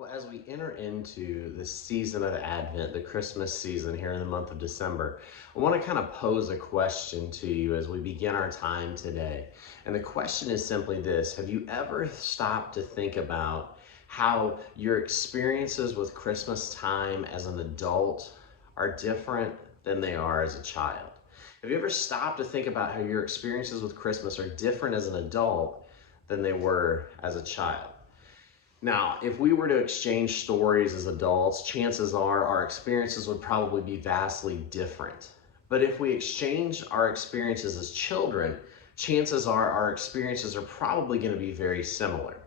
Well, as we enter into the season of Advent, the Christmas season here in the month of December, I want to kind of pose a question to you as we begin our time today. And the question is simply this: have you ever stopped to think about how your experiences with Christmas time as an adult are different than they are as a child? Have you ever stopped to think about how your experiences with Christmas are different as an adult than they were as a child? Now, if we were to exchange stories as adults, chances are our experiences would probably be vastly different. But if we exchange our experiences as children, chances are our experiences are probably going to be very similar.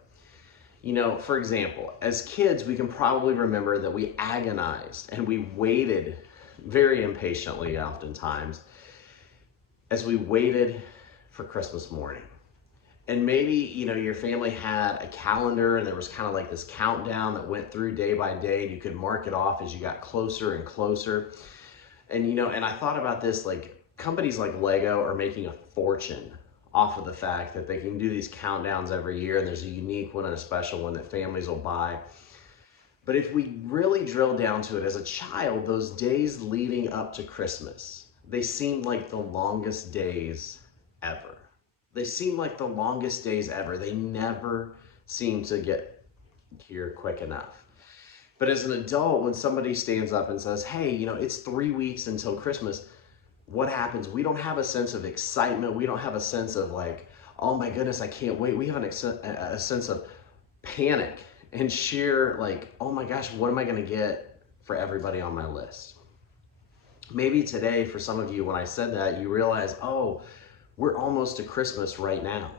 For example, as kids, we can probably remember that we agonized and we waited very impatiently oftentimes as we waited for Christmas morning. And maybe, your family had a calendar and there was kind of like this countdown that went through day by day, and you could mark it off as you got closer and closer. And I thought about this, like companies like Lego are making a fortune off of the fact that they can do these countdowns every year, and there's a unique one and a special one that families will buy. But if we really drill down to it, as a child, those days leading up to Christmas, they seemed like the longest days ever. They seem like the longest days ever. They never seem to get here quick enough. But as an adult, when somebody stands up and says, hey, it's 3 weeks until Christmas, what happens? We don't have a sense of excitement. We don't have a sense of like, oh my goodness, I can't wait. We have a sense of panic and sheer like, oh my gosh, what am I going to get for everybody on my list? Maybe today, for some of you, when I said that, you realize, oh, we're almost to Christmas right now.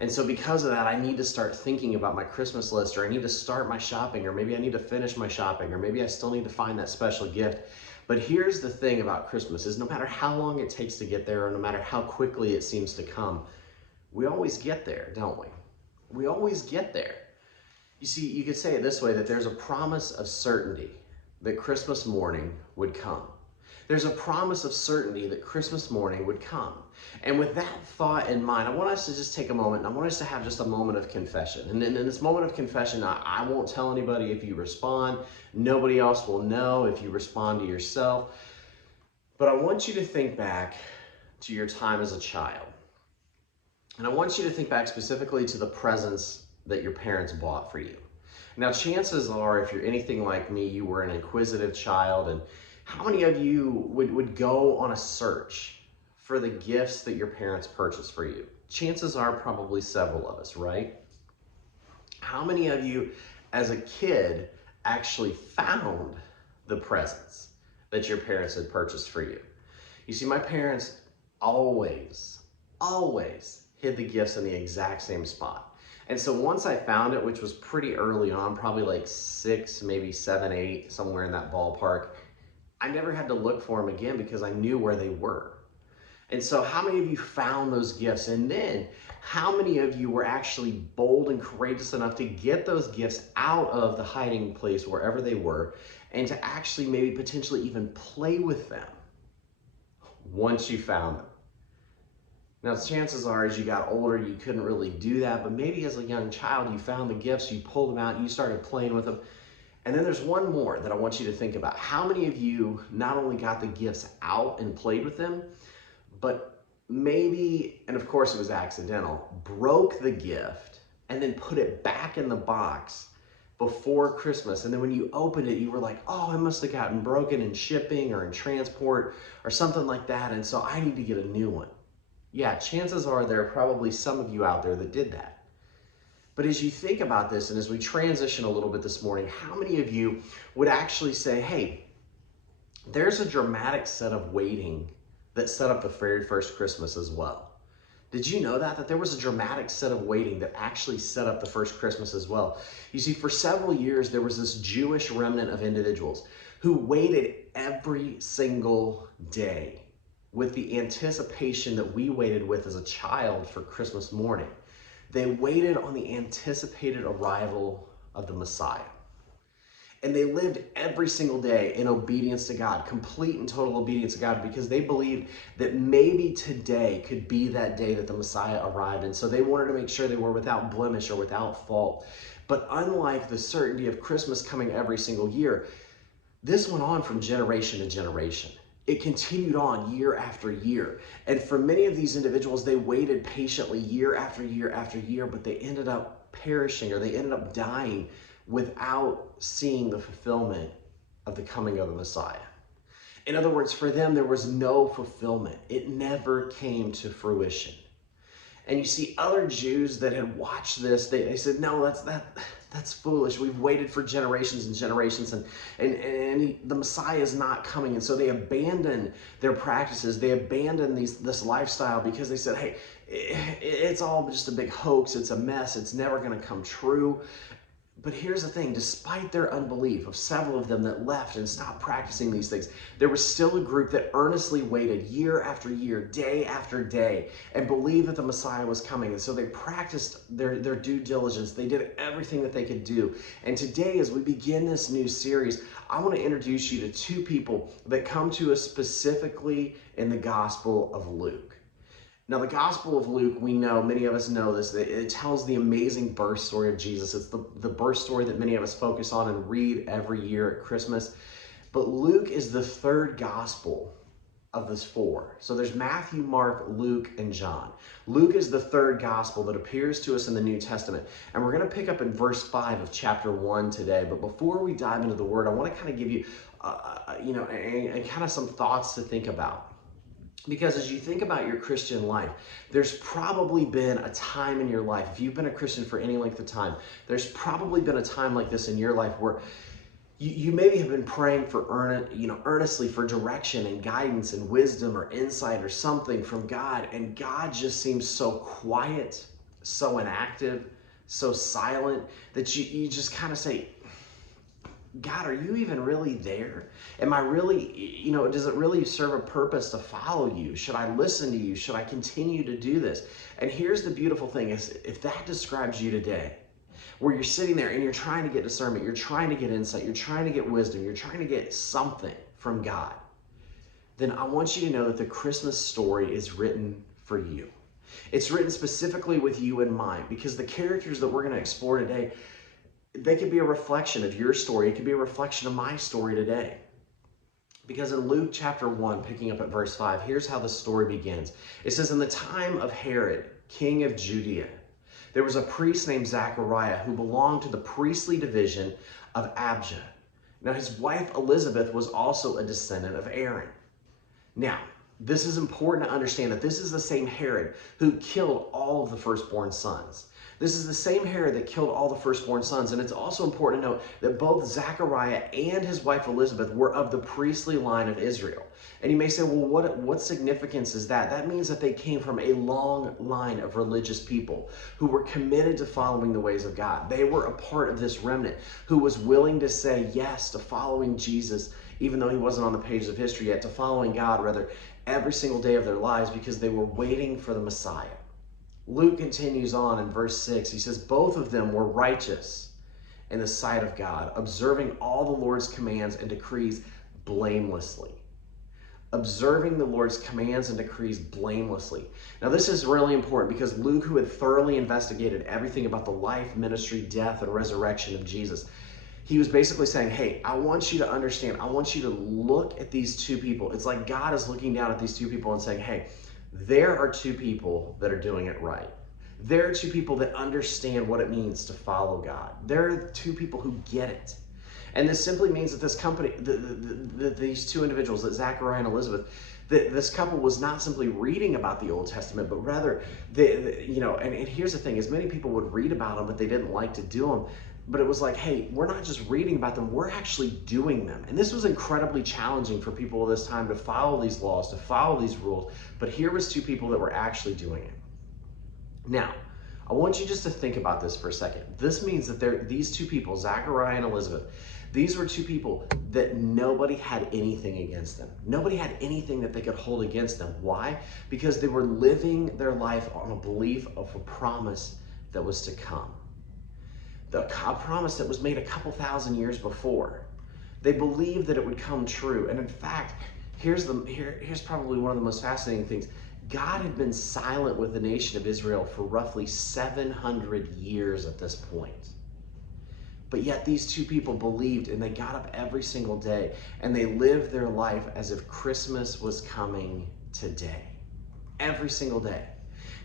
And so because of that, I need to start thinking about my Christmas list, or I need to start my shopping, or maybe I need to finish my shopping, or maybe I still need to find that special gift. But here's the thing about Christmas is no matter how long it takes to get there, or no matter how quickly it seems to come, we always get there, don't we? We always get there. You see, you could say it this way, that there's a promise of certainty that Christmas morning would come. There's a promise of certainty that Christmas morning would come. And with that thought in mind, I want us to just take a moment, and I want us to have just a moment of confession. And in this moment of confession, I won't tell anybody if you respond. Nobody else will know if you respond to yourself. But I want you to think back to your time as a child. And I want you to think back specifically to the presents that your parents bought for you. Now, chances are, if you're anything like me, you were an inquisitive child. And how many of you would go on a search for the gifts that your parents purchased for you? Chances are probably several of us, right? How many of you as a kid actually found the presents that your parents had purchased for you? You see, my parents always hid the gifts in the exact same spot. And so once I found it, which was pretty early on, probably like 6, maybe 7, 8, somewhere in that ballpark, I never had to look for them again because I knew where they were. And so how many of you found those gifts? And then how many of you were actually bold and courageous enough to get those gifts out of the hiding place, wherever they were, and to actually maybe potentially even play with them once you found them? Now, chances are as you got older, you couldn't really do that, but maybe as a young child, you found the gifts, you pulled them out, and you started playing with them. And then there's one more that I want you to think about. How many of you not only got the gifts out and played with them, but maybe, and of course it was accidental, broke the gift and then put it back in the box before Christmas? And then when you opened it, you were like, oh, it must have gotten broken in shipping or in transport or something like that, and so I need to get a new one. Yeah, chances are there are probably some of you out there that did that. But as you think about this, and as we transition a little bit this morning, how many of you would actually say, hey, there's a dramatic set of waiting that set up the very first Christmas as well? Did you know that there was a dramatic set of waiting that actually set up the first Christmas as well? You see, for several years, there was this Jewish remnant of individuals who waited every single day with the anticipation that we waited with as a child for Christmas morning. They waited on the anticipated arrival of the Messiah. And they lived every single day in obedience to God, complete and total obedience to God, because they believed that maybe today could be that day that the Messiah arrived. And so they wanted to make sure they were without blemish or without fault. But unlike the certainty of Christmas coming every single year, this went on from generation to generation. It continued on year after year. And for many of these individuals, they waited patiently year after year after year, but they ended up perishing, or they ended up dying without seeing the fulfillment of the coming of the Messiah. In other words, for them, there was no fulfillment. It never came to fruition. And you see other Jews that had watched this, they said, no, that's foolish. We've waited for generations and generations, and the Messiah is not coming. And so they abandoned their practices. They abandoned this lifestyle because they said, hey, it's all just a big hoax. It's a mess. It's never going to come true. But here's the thing, despite their unbelief of several of them that left and stopped practicing these things, there was still a group that earnestly waited year after year, day after day, and believed that the Messiah was coming. And so they practiced their due diligence. They did everything that they could do. And today, as we begin this new series, I want to introduce you to two people that come to us specifically in the Gospel of Luke. Now, the Gospel of Luke, we know, many of us know this, it tells the amazing birth story of Jesus. It's the birth story that many of us focus on and read every year at Christmas. But Luke is the third gospel of this four. So there's Matthew, Mark, Luke, and John. Luke is the third gospel that appears to us in the New Testament. And we're going to pick up in verse 5 of chapter 1 today. But before we dive into the word, I want to kind of give you, kind of some thoughts to think about. Because as you think about your Christian life, there's probably been a time in your life, if you've been a Christian for any length of time, there's probably been a time like this in your life where you maybe have been praying for earnestly for direction and guidance and wisdom or insight or something from God, and God just seems so quiet, so inactive, so silent that you just kind of say, God, are you even really there? Am I really, does it really serve a purpose to follow you? Should I listen to you? Should I continue to do this? And here's the beautiful thing is, if that describes you today, where you're sitting there and you're trying to get discernment, you're trying to get insight, you're trying to get wisdom, you're trying to get something from God, then I want you to know that the Christmas story is written for you. It's written specifically with you in mind, because the characters that we're going to explore today, they could be a reflection of your story. It could be a reflection of my story today. Because in Luke chapter 1, picking up at verse 5, here's how the story begins. It says, in the time of Herod, king of Judea, there was a priest named Zechariah who belonged to the priestly division of Abijah. Now his wife Elizabeth was also a descendant of Aaron. Now, this is important to understand that this is the same Herod who killed all of the firstborn sons. This is the same Herod that killed all the firstborn sons. And it's also important to note that both Zechariah and his wife Elizabeth were of the priestly line of Israel. And you may say, well, what significance is that? That means that they came from a long line of religious people who were committed to following the ways of God. They were a part of this remnant who was willing to say yes to following Jesus, even though he wasn't on the pages of history yet, to following God, rather, every single day of their lives, because they were waiting for the Messiah. Luke continues on in verse 6. He says, both of them were righteous in the sight of God, observing all the Lord's commands and decrees blamelessly. Observing the Lord's commands and decrees blamelessly. Now, this is really important because Luke, who had thoroughly investigated everything about the life, ministry, death, and resurrection of Jesus, he was basically saying, hey, I want you to understand, I want you to look at these two people. It's like God is looking down at these two people and saying, hey, there are two people that are doing it right. There are two people that understand what it means to follow God. There are two people who get it. And this simply means that this company, these two individuals, that Zechariah and Elizabeth, this couple was not simply reading about the Old Testament, but rather, and here's the thing, is many people would read about them, but they didn't like to do them. But it was like, hey, we're not just reading about them, we're actually doing them. And this was incredibly challenging for people at this time to follow these laws, to follow these rules. But here was two people that were actually doing it. Now, I want you just to think about this for a second. This means that these two people, Zechariah and Elizabeth, these were two people that nobody had anything against them. Nobody had anything that they could hold against them. Why? Because they were living their life on a belief of a promise that was to come. A promise that was made a couple thousand years before. They believed that it would come true. And in fact, here's probably one of the most fascinating things. God had been silent with the nation of Israel for roughly 700 years at this point. But yet these two people believed, and they got up every single day and they lived their life as if Christmas was coming today. Every single day.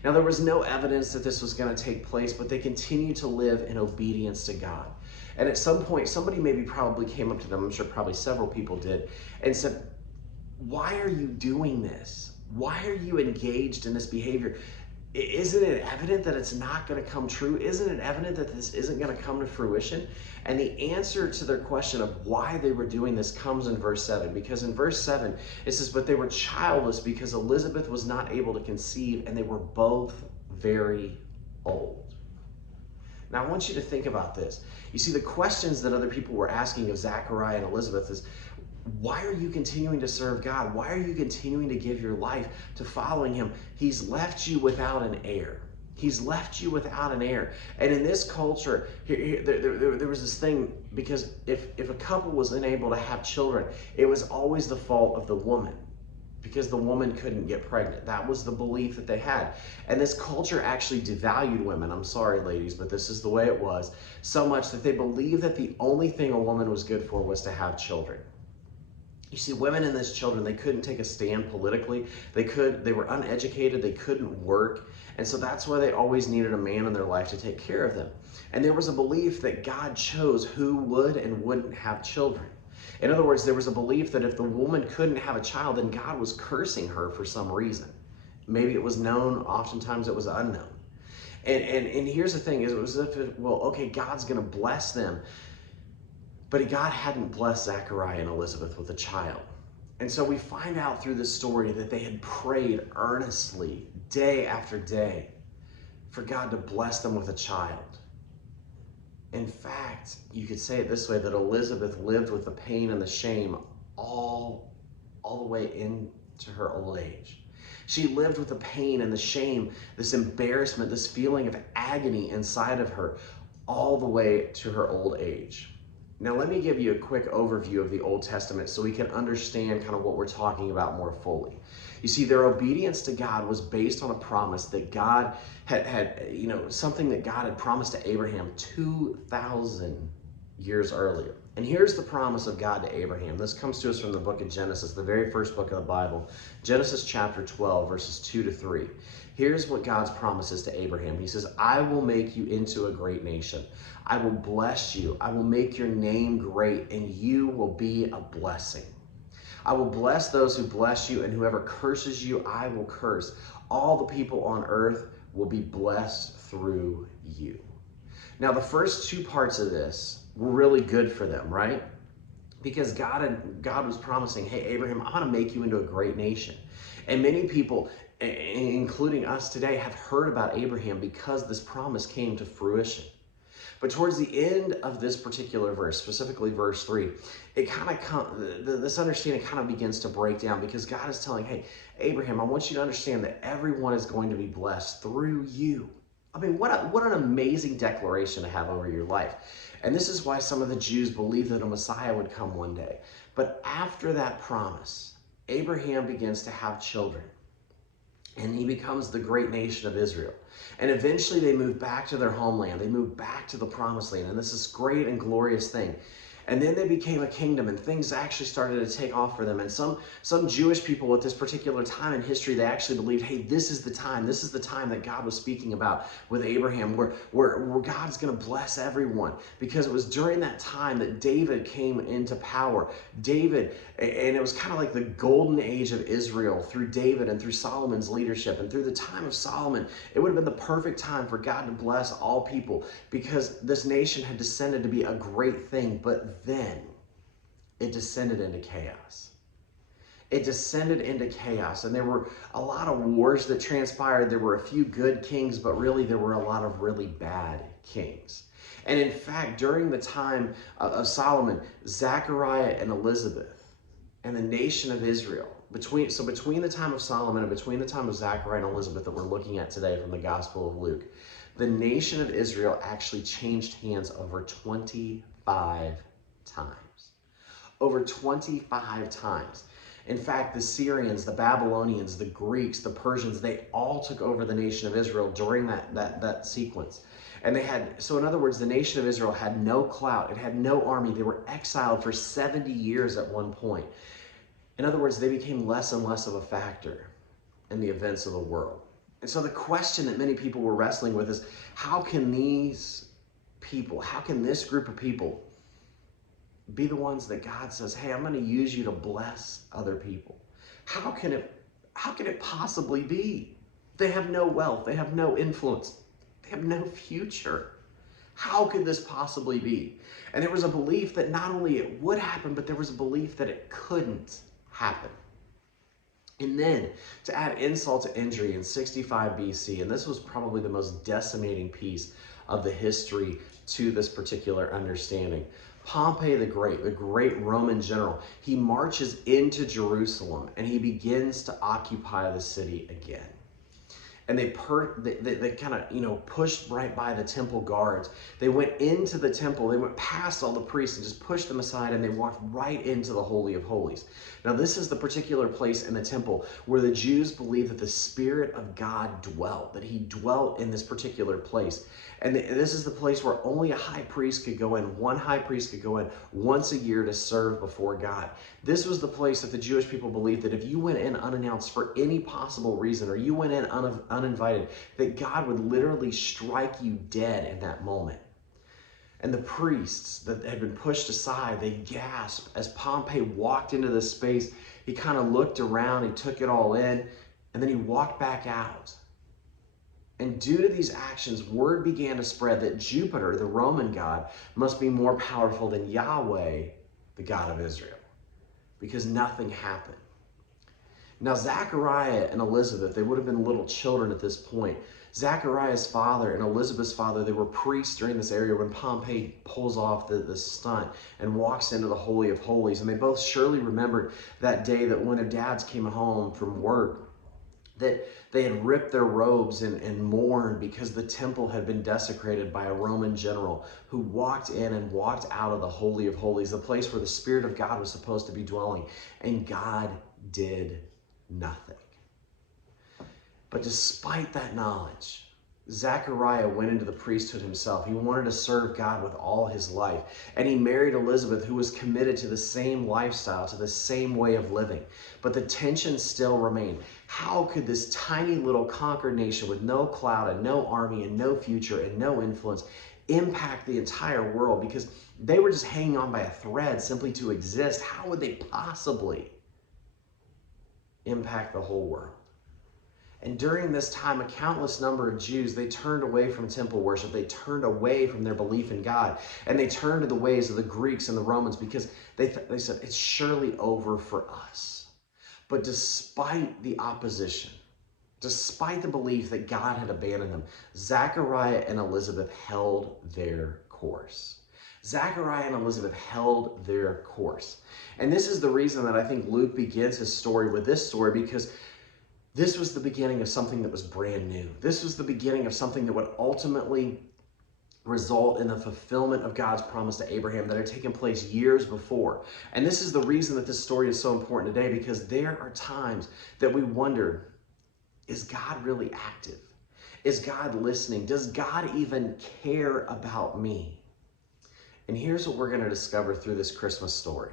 Now, there was no evidence that this was going to take place, but they continued to live in obedience to God. And at some point, somebody maybe probably came up to them, I'm sure probably several people did, and said, why are you doing this? Why are you engaged in this behavior? Isn't it evident that it's not going to come true? Isn't it evident that this isn't going to come to fruition? And the answer to their question of why they were doing this comes in verse 7. Because in verse 7, it says, but they were childless because Elizabeth was not able to conceive, and they were both very old. Now, I want you to think about this. You see, the questions that other people were asking of Zechariah and Elizabeth is, why are you continuing to serve God? Why are you continuing to give your life to following him? He's left you without an heir. He's left you without an heir. And in this culture, there was this thing, because if a couple was unable to have children, it was always the fault of the woman, because the woman couldn't get pregnant. That was the belief that they had. And this culture actually devalued women. I'm sorry, ladies, but this is the way it was. So much that they believed that the only thing a woman was good for was to have children. You see, women and these children, they couldn't take a stand politically. They were uneducated, they couldn't work. And so that's why they always needed a man in their life to take care of them. And there was a belief that God chose who would and wouldn't have children. In other words, there was a belief that if the woman couldn't have a child, then God was cursing her for some reason. Maybe it was known, oftentimes it was unknown. And here's the thing, is it was as if, well, okay, God's gonna bless them. But God hadn't blessed Zechariah and Elizabeth with a child. And so we find out through this story that they had prayed earnestly, day after day, for God to bless them with a child. In fact, you could say it this way, that Elizabeth lived with the pain and the shame all the way into her old age. She lived with the pain and the shame, this embarrassment, this feeling of agony inside of her, all the way to her old age. Now, let me give you a quick overview of the Old Testament so we can understand kind of what we're talking about more fully. You see, their obedience to God was based on a promise that God had something that God had promised to Abraham 2,000 years earlier. And here's the promise of God to Abraham. This comes to us from the book of Genesis, the very first book of the Bible, Genesis chapter 12, verses 2 to 3. Here's what God's promise is to Abraham. He says, I will make you into a great nation. I will bless you. I will make your name great, and you will be a blessing. I will bless those who bless you, and whoever curses you, I will curse. All the people on earth will be blessed through you. Now, the first two parts of this were really good for them, right? Because God was promising, hey, Abraham, I'm going to make you into a great nation. And many people, including us today, have heard about Abraham because this promise came to fruition. But towards the end of this particular verse, specifically verse 3, this understanding kind of begins to break down, because God is telling, hey, Abraham, I want you to understand that everyone is going to be blessed through you. I mean, what an amazing declaration to have over your life. And this is why some of the Jews believed that a Messiah would come one day. But after that promise, Abraham begins to have children. And he becomes the great nation of Israel. And eventually they move back to their homeland. They move back to the promised land. And this is great and glorious thing. And then they became a kingdom, and things actually started to take off for them. And some Jewish people at this particular time in history, they actually believed, hey, this is the time that God was speaking about with Abraham, where God's going to bless everyone. Because it was during that time that David came into power. David, and it was kind of like the golden age of Israel through David and through Solomon's leadership. And through the time of Solomon, it would have been the perfect time for God to bless all people, because this nation had descended to be a great thing. But then it descended into chaos. It descended into chaos, and there were a lot of wars that transpired. There were a few good kings, but really there were a lot of really bad kings. And in fact, during the time of Solomon, Zechariah and Elizabeth and the nation of Israel, between the time of Solomon and between the time of Zechariah and Elizabeth that we're looking at today from the Gospel of Luke, the nation of Israel actually changed hands over 25 times. Over 25 times. In fact, the Syrians, the Babylonians, the Greeks, the Persians, they all took over the nation of Israel during that sequence. And so in other words, the nation of Israel had no clout. It had no army. They were exiled for 70 years at one point. In other words, they became less and less of a factor in the events of the world. And so the question that many people were wrestling with is, how can this group of people be the ones that God says, hey, I'm going to use you to bless other people? How can it possibly be? They have no wealth. They have no influence. They have no future. How could this possibly be? And there was a belief that not only it would happen, but there was a belief that it couldn't happen. And then, to add insult to injury, in 65 BC, and this was probably the most decimating piece of the history to this particular understanding, Pompey the great Roman general, he marches into Jerusalem and he begins to occupy the city again. And they kind of, pushed right by the temple guards. They went into the temple. They went past all the priests and just pushed them aside, and they walked right into the Holy of Holies. Now, this is the particular place in the temple where the Jews believed that the Spirit of God dwelt, that he dwelt in this particular place. And this is the place where only a high priest could go in. One high priest could go in once a year to serve before God. This was the place that the Jewish people believed that if you went in unannounced for any possible reason, or you went in uninvited, that God would literally strike you dead in that moment. And the priests that had been pushed aside, they gasped as Pompey walked into this space. He kind of looked around, he took it all in, and then he walked back out. And due to these actions, word began to spread that Jupiter, the Roman god, must be more powerful than Yahweh, the God of Israel, because nothing happened. Now, Zechariah and Elizabeth, they would have been little children at this point. Zechariah's father and Elizabeth's father, they were priests during this area when Pompey pulls off the stunt and walks into the Holy of Holies. And they both surely remembered that day that when their dads came home from work, that they had ripped their robes and mourned because the temple had been desecrated by a Roman general who walked in and walked out of the Holy of Holies, the place where the Spirit of God was supposed to be dwelling, and God did nothing. But despite that knowledge, Zechariah went into the priesthood himself. He wanted to serve God with all his life. And he married Elizabeth, who was committed to the same lifestyle, to the same way of living. But the tension still remained. How could this tiny little conquered nation with no clout and no army and no future and no influence impact the entire world? Because they were just hanging on by a thread simply to exist. How would they possibly impact the whole world? And during this time, a countless number of Jews, they turned away from temple worship. They turned away from their belief in God. And they turned to the ways of the Greeks and the Romans because they said, it's surely over for us. But despite the opposition, despite the belief that God had abandoned them, Zechariah and Elizabeth held their course. Zechariah and Elizabeth held their course. And this is the reason that I think Luke begins his story with this story, because this was the beginning of something that was brand new. This was the beginning of something that would ultimately result in the fulfillment of God's promise to Abraham that had taken place years before. And this is the reason that this story is so important today, because there are times that we wonder, is God really active? Is God listening? Does God even care about me? And here's what we're going to discover through this Christmas story.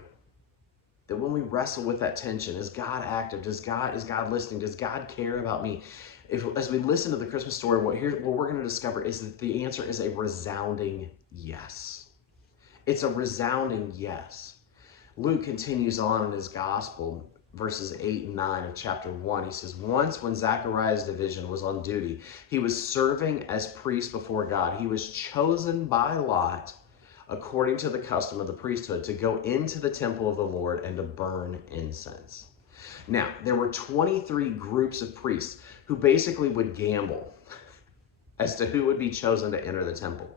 That when we wrestle with that tension, is God active? Is God listening? Does God care about me? As we listen to the Christmas story, what we're going to discover is that the answer is a resounding yes. It's a resounding yes. Luke continues on in his gospel, verses 8 and 9 of chapter 1. He says, once when Zechariah's division was on duty, he was serving as priest before God. He was chosen by lot, according to the custom of the priesthood, to go into the temple of the Lord and to burn incense. Now, there were 23 groups of priests who basically would gamble as to who would be chosen to enter the temple.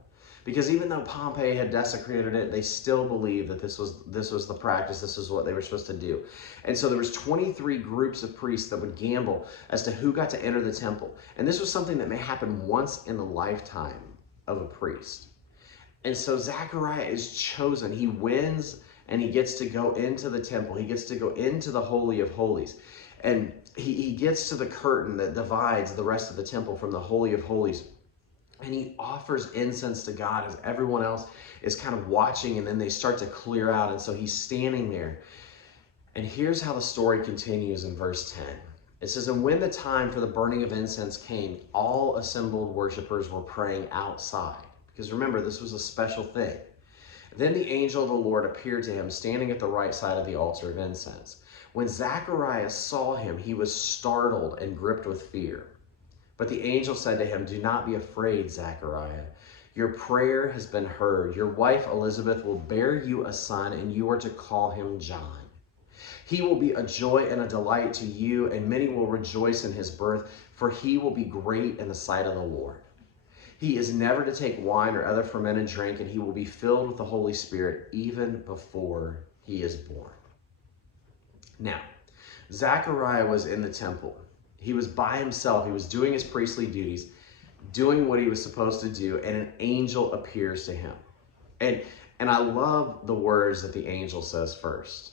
Because even though Pompey had desecrated it, they still believed that this was the practice, this was what they were supposed to do. And so there was 23 groups of priests that would gamble as to who got to enter the temple. And this was something that may happen once in the lifetime of a priest. And so Zechariah is chosen. He wins and he gets to go into the temple. He gets to go into the Holy of Holies. And he gets to the curtain that divides the rest of the temple from the Holy of Holies. And he offers incense to God as everyone else is kind of watching, and then they start to clear out. And so he's standing there. And here's how the story continues in verse 10. It says, and when the time for the burning of incense came, all assembled worshipers were praying outside. Because remember, this was a special thing. Then the angel of the Lord appeared to him, standing at the right side of the altar of incense. When Zechariah saw him, he was startled and gripped with fear. But the angel said to him, do not be afraid, Zechariah. Your prayer has been heard. Your wife Elizabeth will bear you a son, and you are to call him John. He will be a joy and a delight to you, and many will rejoice in his birth, for he will be great in the sight of the Lord. He is never to take wine or other fermented drink, and he will be filled with the Holy Spirit even before he is born. Now, Zechariah was in the temple. He was by himself. He was doing his priestly duties, doing what he was supposed to do, and an angel appears to him. And I love the words that the angel says first,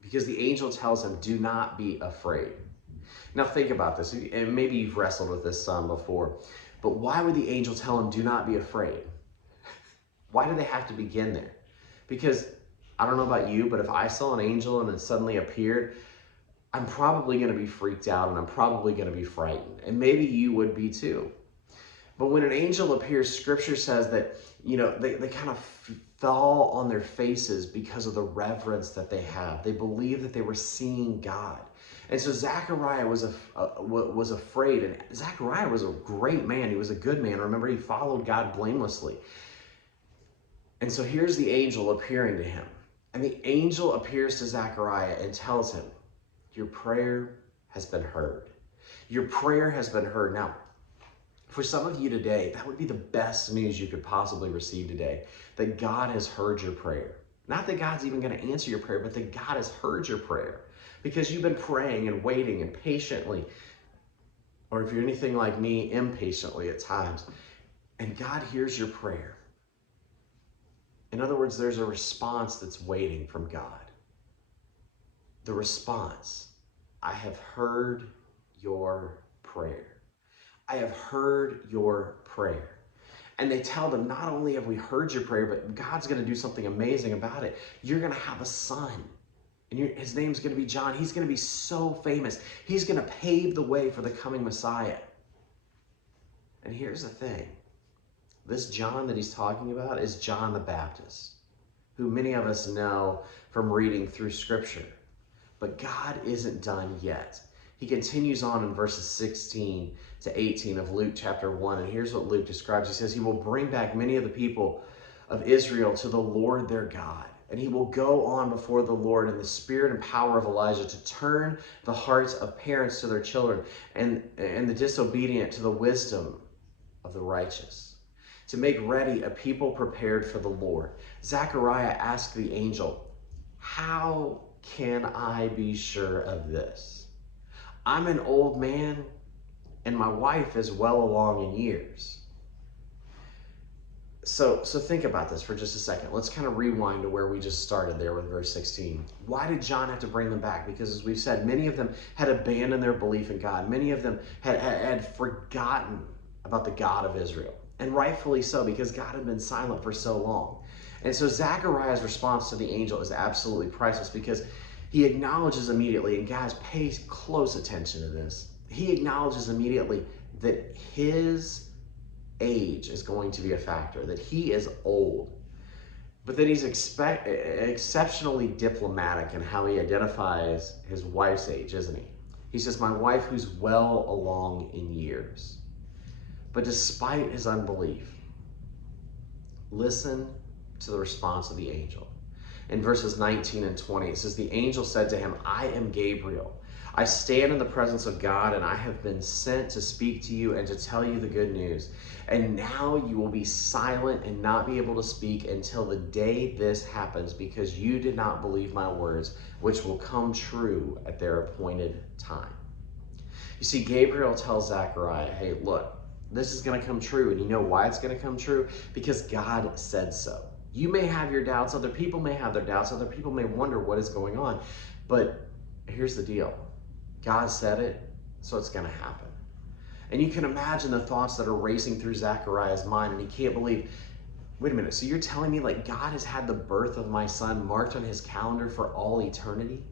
because the angel tells him, do not be afraid. Now think about this, and maybe you've wrestled with this some before, but why would the angel tell him, do not be afraid? Why do they have to begin there? Because I don't know about you, but if I saw an angel and it suddenly appeared, I'm probably going to be freaked out, and I'm probably going to be frightened. And maybe you would be too. But when an angel appears, Scripture says that, they kind of fall on their faces because of the reverence that they have. They believe that they were seeing God. And so Zechariah was afraid. And Zechariah was a great man. He was a good man. Remember, he followed God blamelessly. And so here's the angel appearing to him. And the angel appears to Zechariah and tells him, your prayer has been heard. Your prayer has been heard. Now, for some of you today, that would be the best news you could possibly receive today, that God has heard your prayer. Not that God's even going to answer your prayer, but that God has heard your prayer, because you've been praying and waiting and patiently, or if you're anything like me, impatiently at times, and God hears your prayer. In other words, there's a response that's waiting from God. The response, I have heard your prayer. I have heard your prayer. And they tell them, not only have we heard your prayer, but God's going to do something amazing about it. You're going to have a son. And his name's going to be John. He's going to be so famous. He's going to pave the way for the coming Messiah. And here's the thing. This John that he's talking about is John the Baptist, who many of us know from reading through Scripture. But God isn't done yet. He continues on in verses 16 to 18 of Luke chapter 1. And here's what Luke describes. He says, he will bring back many of the people of Israel to the Lord their God. And he will go on before the Lord in the spirit and power of Elijah to turn the hearts of parents to their children and the disobedient to the wisdom of the righteous, to make ready a people prepared for the Lord. Zechariah asked the angel, how can I be sure of this? I'm an old man, and my wife is well along in years. So think about this for just a second. Let's kind of rewind to where we just started there with verse 16. Why did John have to bring them back? Because as we've said, many of them had abandoned their belief in God. Many of them had forgotten about the God of Israel. And rightfully so, because God had been silent for so long. And so Zechariah's response to the angel is absolutely priceless, because he acknowledges immediately, and guys, pay close attention to this. He acknowledges immediately that his age is going to be a factor, that he is old. But then he's exceptionally diplomatic in how he identifies his wife's age, isn't he? He says, my wife who's well along in years. But despite his unbelief, listen to the response of the angel. In verses 19 and 20, it says, the angel said to him, I am Gabriel. I stand in the presence of God, and I have been sent to speak to you and to tell you the good news. And now you will be silent and not be able to speak until the day this happens, because you did not believe my words, which will come true at their appointed time. You see, Gabriel tells Zechariah, hey, look, this is going to come true. And you know why it's going to come true? Because God said so. You may have your doubts. Other people may have their doubts. Other people may wonder what is going on. But here's the deal. God said it, so it's going to happen. And you can imagine the thoughts that are racing through Zechariah's mind, and he can't believe, wait a minute, so you're telling me like God has had the birth of my son marked on his calendar for all eternity?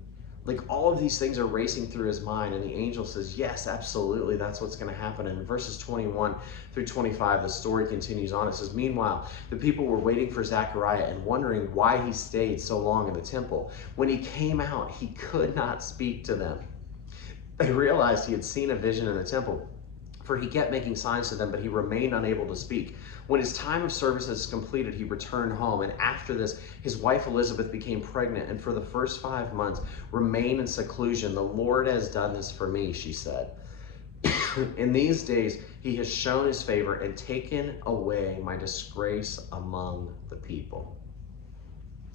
Like all of these things are racing through his mind, and the angel says, yes, absolutely, that's what's going to happen. And in verses 21 through 25, the story continues on. It says, meanwhile, the people were waiting for Zechariah and wondering why he stayed so long in the temple. When he came out, he could not speak to them. They realized he had seen a vision in the temple, for he kept making signs to them, but he remained unable to speak. When his time of service is completed, he returned home, and after this, his wife Elizabeth became pregnant, and for the first 5 months remained in seclusion. The Lord has done this for me, she said. In these days, he has shown his favor and taken away my disgrace among the people.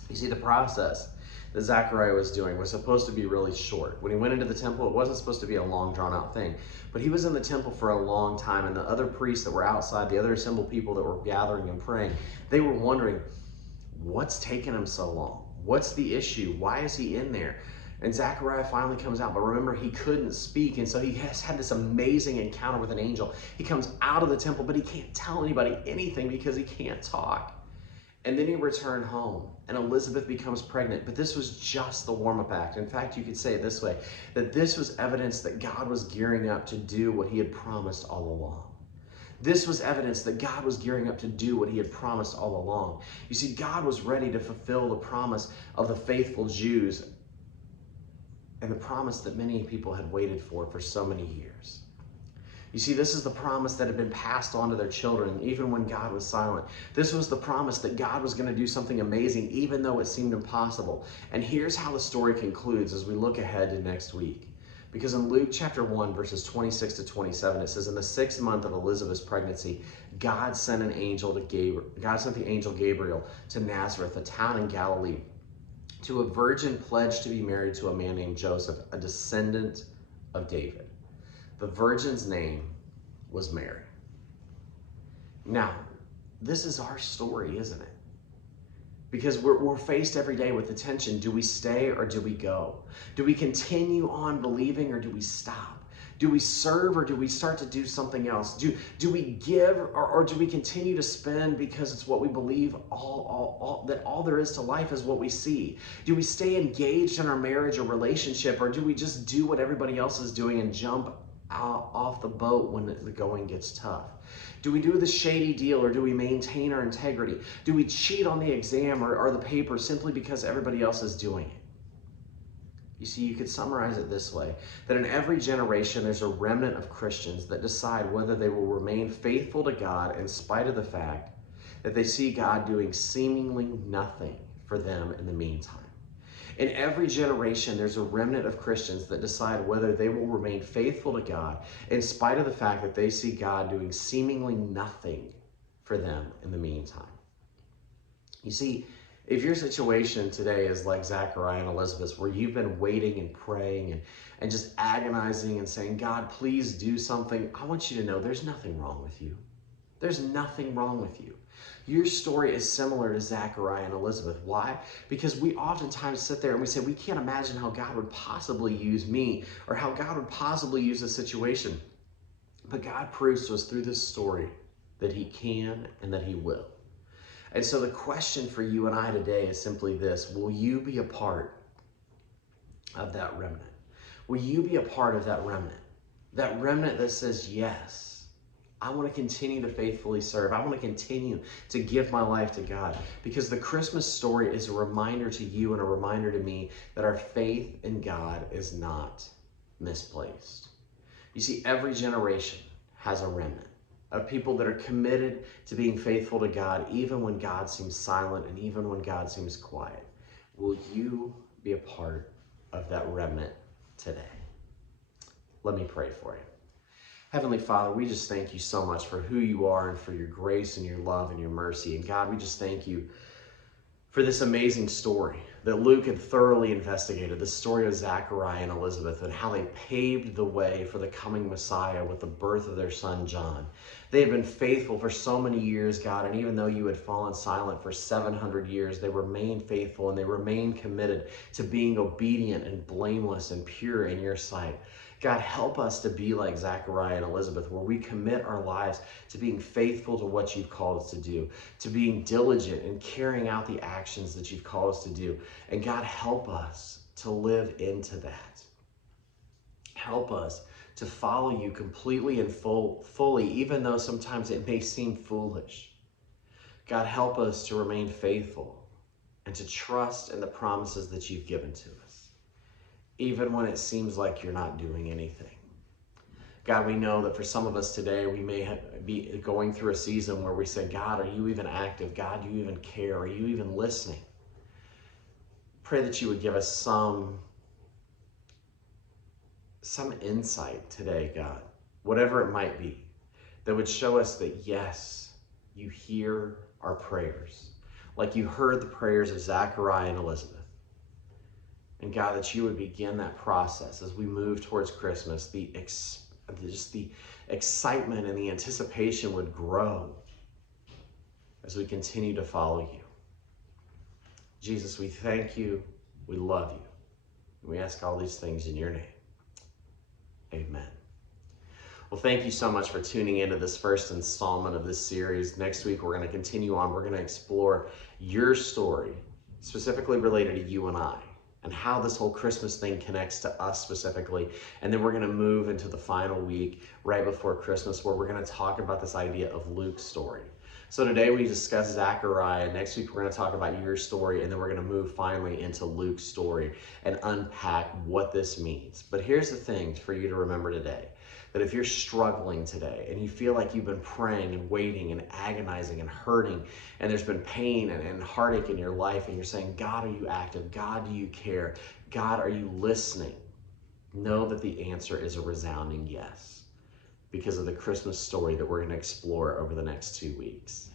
You see, the process that Zechariah was doing was supposed to be really short. When he went into the temple, it wasn't supposed to be a long, drawn-out thing. But he was in the temple for a long time, and the other priests that were outside, the other assembled people that were gathering and praying, they were wondering, what's taking him so long? What's the issue? Why is he in there? And Zechariah finally comes out, but remember, he couldn't speak, and so he has had this amazing encounter with an angel. He comes out of the temple, but he can't tell anybody anything because he can't talk. And then he returned home, and Elizabeth becomes pregnant. But this was just the warm-up act. In fact, you could say it this way, that this was evidence that God was gearing up to do what he had promised all along. This was evidence that God was gearing up to do what he had promised all along. You see, God was ready to fulfill the promise of the faithful Jews and the promise that many people had waited for so many years. You see, this is the promise that had been passed on to their children, even when God was silent. This was the promise that God was going to do something amazing, even though it seemed impossible. And here's how the story concludes as we look ahead to next week. Because in Luke chapter 1, verses 26 to 27, it says, in the 6th month of Elizabeth's pregnancy, God sent the angel Gabriel to Nazareth, a town in Galilee, to a virgin pledged to be married to a man named Joseph, a descendant of David. The virgin's name was Mary. Now, this is our story, isn't it? Because we're faced every day with the tension. Do we stay or do we go? Do we continue on believing or do we stop? Do we serve or do we start to do something else? Do we give or do we continue to spend because it's what we believe that all there is to life is what we see? Do we stay engaged in our marriage or relationship, or do we just do what everybody else is doing and jump off the boat when the going gets tough? Do we do the shady deal or do we maintain our integrity? Do we cheat on the exam or the paper simply because everybody else is doing it? You see, you could summarize it this way, that in every generation there's a remnant of Christians that decide whether they will remain faithful to God in spite of the fact that they see God doing seemingly nothing for them in the meantime. In every generation, there's a remnant of Christians that decide whether they will remain faithful to God in spite of the fact that they see God doing seemingly nothing for them in the meantime. You see, if your situation today is like Zechariah and Elizabeth, where you've been waiting and praying and just agonizing and saying, God, please do something, I want you to know there's nothing wrong with you. There's nothing wrong with you. Your story is similar to Zechariah and Elizabeth. Why? Because we oftentimes sit there and we say, we can't imagine how God would possibly use me or how God would possibly use a situation. But God proves to us through this story that he can and that he will. And so the question for you and I today is simply this: will you be a part of that remnant? Will you be a part of that remnant? That remnant that says, yes, I want to continue to faithfully serve. I want to continue to give my life to God. Because the Christmas story is a reminder to you and a reminder to me that our faith in God is not misplaced. You see, every generation has a remnant of people that are committed to being faithful to God, even when God seems silent and even when God seems quiet. Will you be a part of that remnant today? Let me pray for you. Heavenly Father, we just thank you so much for who you are and for your grace and your love and your mercy. And God, we just thank you for this amazing story that Luke had thoroughly investigated, the story of Zechariah and Elizabeth and how they paved the way for the coming Messiah with the birth of their son, John. They had been faithful for so many years, God, and even though you had fallen silent for 700 years, they remained faithful and they remained committed to being obedient and blameless and pure in your sight. God, help us to be like Zechariah and Elizabeth, where we commit our lives to being faithful to what you've called us to do, to being diligent in carrying out the actions that you've called us to do. And God, help us to live into that. Help us to follow you completely and fully, even though sometimes it may seem foolish. God, help us to remain faithful and to trust in the promises that you've given to us, even when it seems like you're not doing anything. God, we know that for some of us today, we may be going through a season where we say, God, are you even active? God, do you even care? Are you even listening? Pray that you would give us some insight today, God, whatever it might be, that would show us that, yes, you hear our prayers, like you heard the prayers of Zechariah and Elizabeth. And God, that you would begin that process as we move towards Christmas. The excitement and the anticipation would grow as we continue to follow you. Jesus, we thank you. We love you. And we ask all these things in your name. Amen. Well, thank you so much for tuning into this first installment of this series. Next week, we're going to continue on. We're going to explore your story, specifically related to you and I, and how this whole Christmas thing connects to us specifically. And then we're going to move into the final week right before Christmas, where we're going to talk about this idea of Luke's story. So today we discussed Zechariah. Next week we're going to talk about your story, and then we're going to move finally into Luke's story and unpack what this means. But here's the thing for you to remember today, that if you're struggling today and you feel like you've been praying and waiting and agonizing and hurting, and there's been pain and heartache in your life, and you're saying, God, are you active? God, do you care? God, are you listening? Know that the answer is a resounding yes, because of the Christmas story that we're going to explore over the next 2 weeks.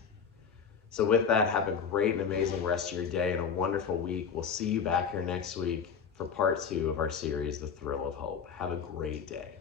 So with that, have a great and amazing rest of your day and a wonderful week. We'll see you back here next week for part 2 of our series, The Thrill of Hope. Have a great day.